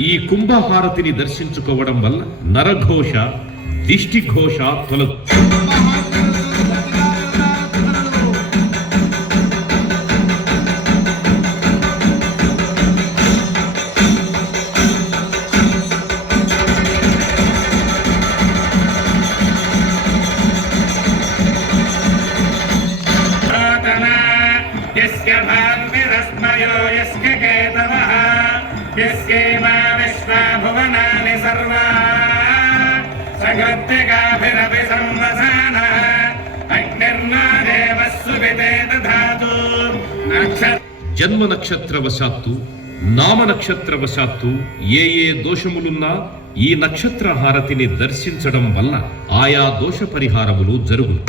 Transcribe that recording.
ఈ కుంభహారతిని దర్శించుకోవడం వల్ల నరఘోష దిష్టిఘోష తొలగు. జన్మ నక్షత్రవశాత్తు నామ నక్షత్రవశాత్తు ఏ దోషములున్నా ఈ నక్షత్ర హారతిని దర్శించడం వల్ల ఆయా దోష పరిహారములు జరుగును.